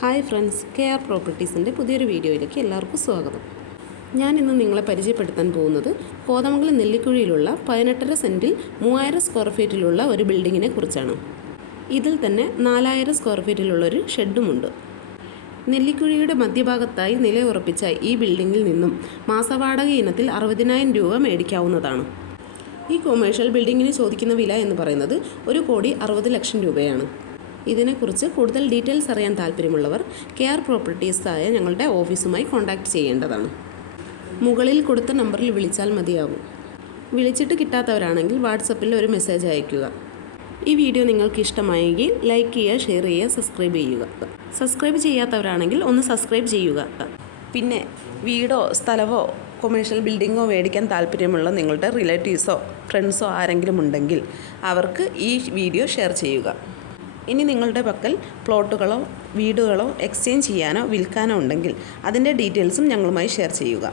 Hi friends, KR പ്രോപ്പർട്ടീസിൻ്റെ പുതിയൊരു വീഡിയോയിലേക്ക് എല്ലാവർക്കും സ്വാഗതം. ഞാൻ ഇന്ന് നിങ്ങളെ പരിചയപ്പെടുത്താൻ പോകുന്നത് കോതമംഗലം നെല്ലിക്കുഴിയിലുള്ള 18.5 സെൻറ്റിൽ 3000 സ്ക്വയർ ഫീറ്റിലുള്ള ഒരു ബിൽഡിങ്ങിനെ കുറിച്ചാണ്. ഇതിൽ തന്നെ 4000 സ്ക്വയർ ഫീറ്റിലുള്ളൊരു ഷെഡുമുണ്ട്. നെല്ലിക്കുഴിയുടെ മധ്യഭാഗത്തായി നിലയുറപ്പിച്ച ഈ ബിൽഡിങ്ങിൽ നിന്നും മാസവാടക ഇനത്തിൽ 60,000 രൂപ മേടിക്കാവുന്നതാണ്. ഈ കൊമേഴ്ഷ്യൽ ബിൽഡിങ്ങിന് ചോദിക്കുന്ന വില എന്ന് പറയുന്നത് 1,60,00,000 രൂപയാണ്. ഇതിനെക്കുറിച്ച് കൂടുതൽ ഡീറ്റെയിൽസ് അറിയാൻ താല്പര്യമുള്ളവർ KR പ്രോപ്പർട്ടീസായ ഞങ്ങളുടെ ഓഫീസുമായി കോൺടാക്റ്റ് ചെയ്യേണ്ടതാണ്. മുകളിൽ കൊടുത്ത നമ്പറിൽ വിളിച്ചാൽ മതിയാവും. വിളിച്ചിട്ട് കിട്ടാത്തവരാണെങ്കിൽ വാട്സപ്പിൽ ഒരു മെസ്സേജ് അയയ്ക്കുക. ഈ വീഡിയോ നിങ്ങൾക്ക് ഇഷ്ടമായെങ്കിൽ ലൈക്ക് ചെയ്യുക, ഷെയർ ചെയ്യുക, സബ്സ്ക്രൈബ് ചെയ്യുക. സബ്സ്ക്രൈബ് ചെയ്യാത്തവരാണെങ്കിൽ ഒന്ന് സബ്സ്ക്രൈബ് ചെയ്യുക. പിന്നെ വീടോ സ്ഥലമോ കൊമേഴ്ഷ്യൽ ബിൽഡിങ്ങോ മേടിക്കാൻ താല്പര്യമുള്ള നിങ്ങളുടെ റിലേറ്റീവ്സോ ഫ്രണ്ട്സോ ആരെങ്കിലും ഉണ്ടെങ്കിൽ അവർക്ക് ഈ വീഡിയോ ഷെയർ ചെയ്യുക. ഇനി നിങ്ങളുടെ പക്കൽ പ്ലോട്ടുകളോ വീടുകളോ എക്സ്ചേഞ്ച് ചെയ്യാനോ വിൽക്കാനോ ഉണ്ടെങ്കിൽ അതിൻ്റെ ഡീറ്റെയിൽസും ഞങ്ങളുമായി ഷെയർ ചെയ്യുക.